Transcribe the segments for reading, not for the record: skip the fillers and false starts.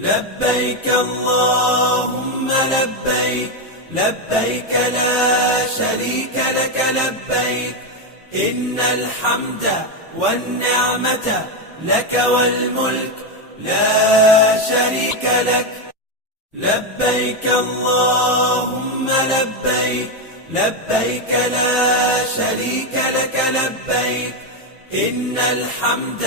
لبيك اللهم لبيك، لبيك لا شريك لك لبيك، إن الحمد والنعمة لك والملك لا شريك لك. لبيك اللهم لبيك، لبيك لا شريك لك لبيك، إن الحمد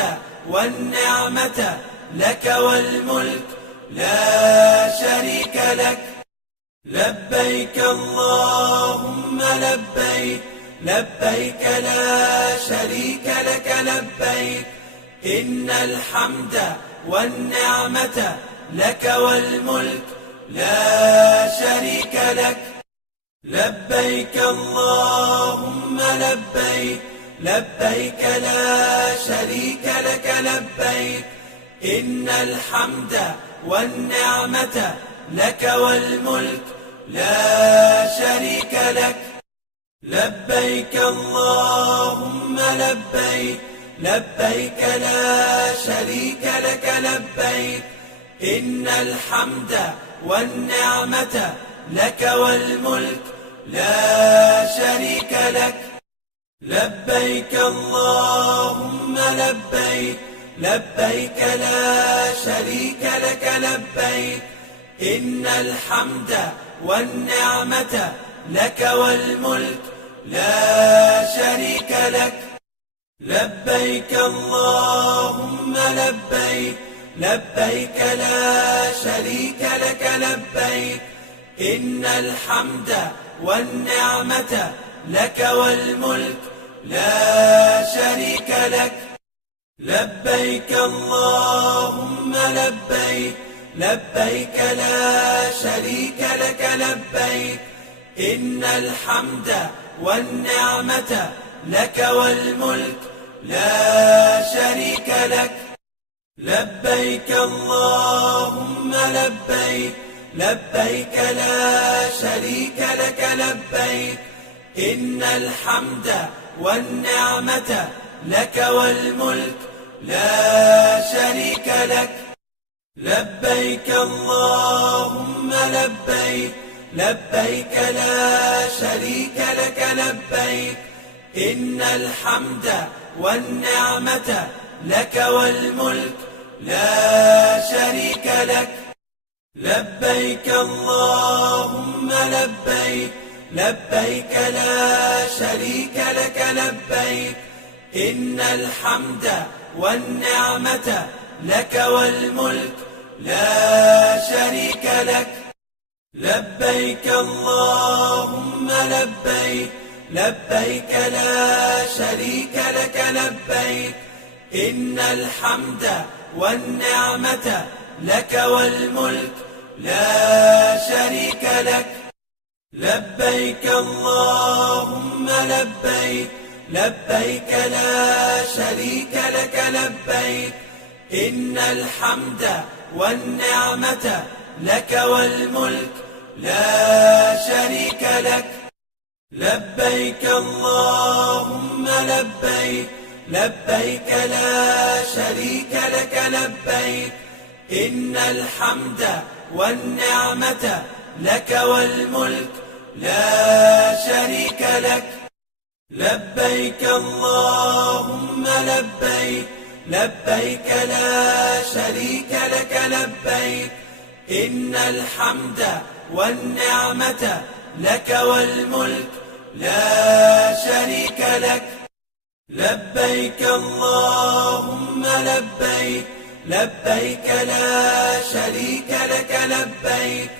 والنعمة لك والملك لا شريك لك. لبيك اللهم لبيك، لبيك لا شريك لك لبيك، إن الحمد والنعمة لك والملك لا شريك لك. لبيك اللهم لبيك، لبيك لا شريك لك لبيك، إن الحمد والنعمة لك والملك لا شريك لك. لبيك اللهم لبيك، لبيك لا شريك لك لبيك، إن الحمد والنعمة لك والملك لا شريك لك. لبيك اللهم لبيك، لبيك لا شريك لك لبيك، إن الحمد والنعمة لك والملك لا شريك لك. لبيك اللهم لبيك، لبيك لا شريك لك لبيك، إن الحمد والنعمة لك والملك لا شريك لك. لبيك اللهم لبيك، لبيك لا شريك لك لبيك، إن الحمد والنعمة لك والملك لا شريك لك. لبيك اللهم لبيك، لبيك لا شريك لك لبيك، إن الحمد والنعمة لك والملك لا شريك لك. لبيك اللهم لبيك، لبيك لا شريك لك لبيك، إن الحمد والنعمة لك والملك لا شريك لك. لبيك اللهم لبيك، لبيك لا شريك لك لبيك، إن الحمد والنعمة لك والملك لا شريك لك. لبيك اللهم لبيك، لبيك لا شريك لك لبيك، إن الحمد والنعمة لك والملك لا شريك لك. لبيك اللهم لبيك، لبيك لا شريك لك لبيك، إن الحمد والنعمة لك والملك لا شريك لك. لبيك اللهم لبيك، لبيك لا شريك لك لبيك، إن الحمد والنعمة لك والملك لا شريك لك. لبيك اللهم لبيك، لبيك لا شريك لك لبيك، إن الحمد والنعمة لك والملك لا شريك لك. لبيك اللهم لبيك، لبيك لا شريك لك لبيك،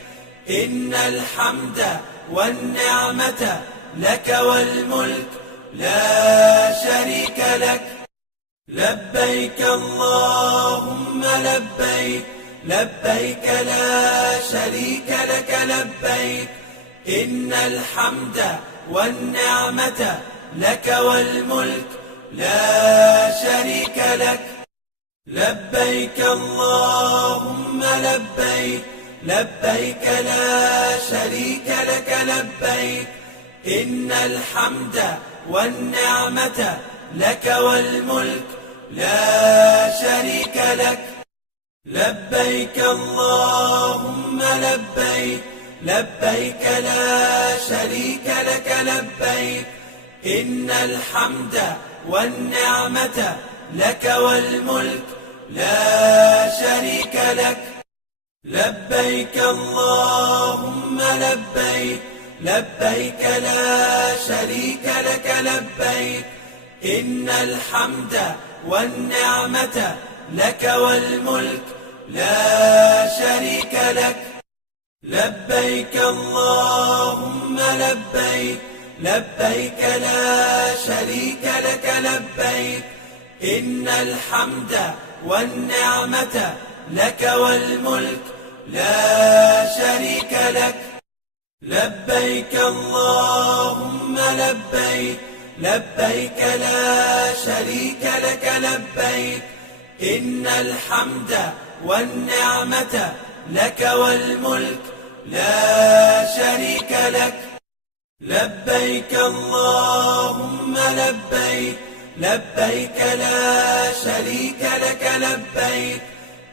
إن الحمد والنعمة لك والملك لا شريك لك. لبيك اللهم لبيك، لبيك لا شريك لك لبيك، إن الحمد والنعمة لك والملك لا شريك لك. لبيك اللهم لبيك، لبيك لا شريك لك لبيك، إن الحمد والنعمة لك والملك لا شريك لك. لبيك اللهم لبيك لبيك لا شريك لك لبيك إن الحمد والنعمة لك والملك لا شريك لك لبيك اللهم لبيك لبيك لا شريك لك لبيك إن الحمد والنعمة لك والملك لا شريك لك لبيك اللهم لبيك لبيك لا شريك لك لبيك إن الحمد والنعمة لك والملك لا شريك لك لبيك اللهم لبيك لبيك لا شريك لك لبيك إن الحمد والنعمة لك والملك لا شريك لك لبيك اللهم لبيك لبيك لا شريك لك لبيك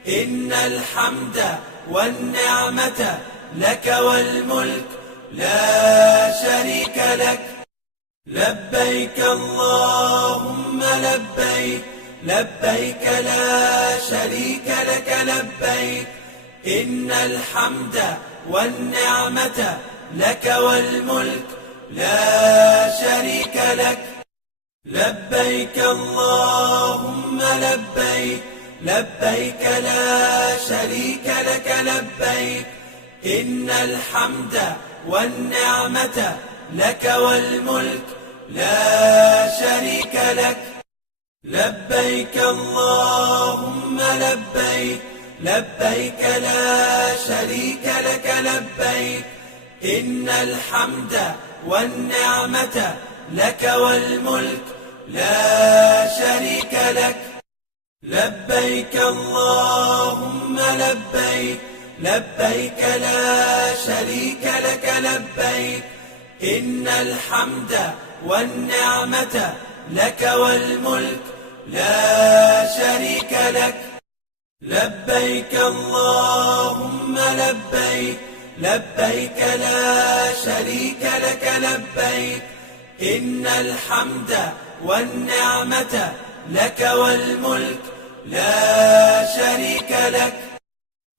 إن الحمد والنعمة لك والملك لا شريك لك لبيك اللهم لبيك لبيك لا شريك لك لبيك إن الحمد والنعمة لك والملك لا شريك لك لبيك اللهم لبيك لبيك لا شريك لك لبيك إن الحمد والنعمة لك والملك لا شريك لك لبيك اللهم لبيك لبيك لا شريك لك لبيك إن الحمد والنعمة لك والملك لا شريك لك لبيك اللهم لبيك لبيك لا شريك لك لبيك إن الحمد والنعمة لك والملك لا شريك لك لبيك اللهم لبيك لبيك لا شريك لك لبيك إن الحمد والنعمة لك والملك لا شريك لك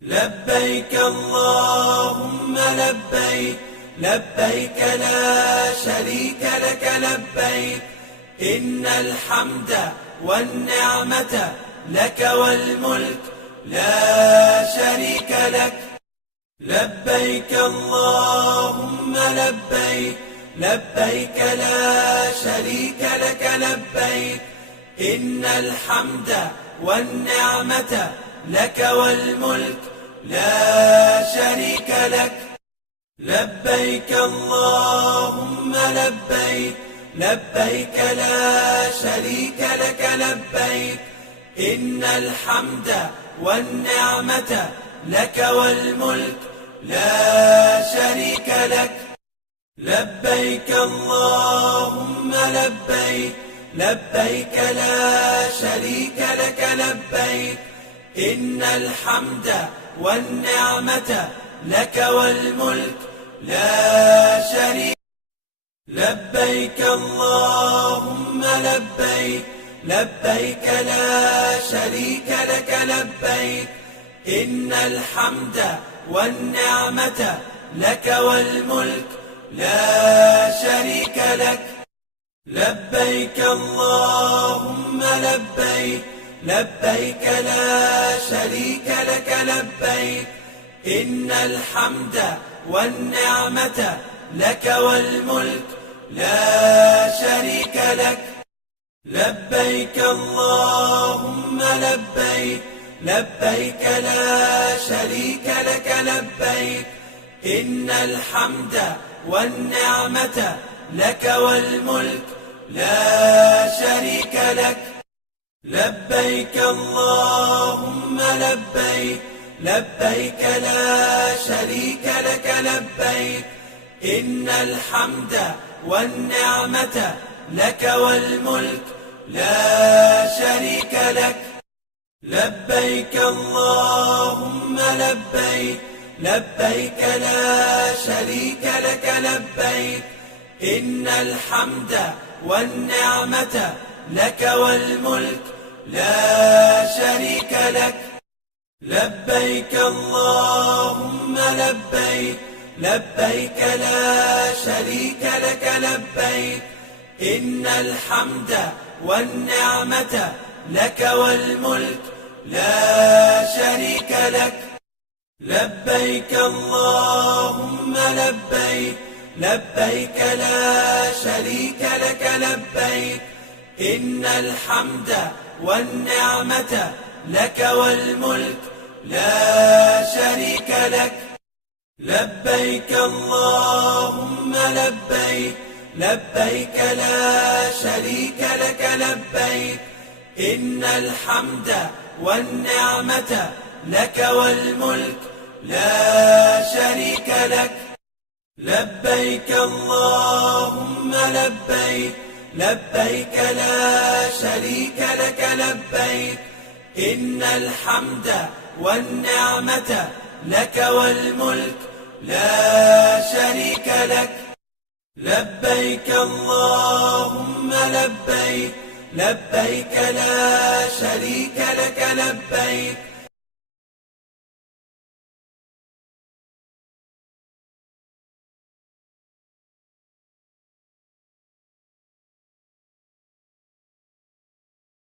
لبيك اللهم لبيك لبيك لا شريك لك لبيك إن الحمد والنعمة لك والملك لا شريك لك لبيك اللهم لبيك لبيك لا شريك لك لبيك إن الحمد والنعمة لك والملك لا شريك لك لبيك اللهم لبيك لبيك لا شريك لك لبيك إن الحمد والنعمة لك والملك لا شريك لك لبيك اللهم لبيك لبيك لا شريك لك لبيك إن الحمد والنعمة لك والملك لا شريك لبيك اللهم لبيك لبيك لا شريك لك لبيك إن الحمد والنعمة لك والملك لا شريك لك لبيك اللهم لبيك لبيك لا شريك لك لبيك إن الحمد والنعمة لك والملك لا شريك لك لبيك اللهم لبيك لبيك لا شريك لك لبيك إن الحمد والنعمة لك والملك لا شريك لك لبيك اللهم لبيك لبيك لا شريك لك لبيك إن الحمد والنعمة لك والملك لا شريك لك لبيك اللهم لبيك لبيك لا شريك لك لبيك إن الحمد والنعمة لك والملك لا شريك لك لبيك اللهم لبيك لبيك لا شريك لك لبيك إن الحمد والنعمة لك والملك لا شريك لك لبيك اللهم لبيك لبيك لا شريك لك لبيك إن الحمد والنعمة لك والملك لا شريك لك لبيك اللهم لبيك لبيك لا شريك لك لبيك إن الحمد والنعمة لك والملك لا شريك لك لبيك اللهم لبيك لبيك لا شريك لك لبيك إن الحمد والنعمة لك والملك لا شريك لك لبيك اللهم لبيك لبيك لا شريك لك لبيك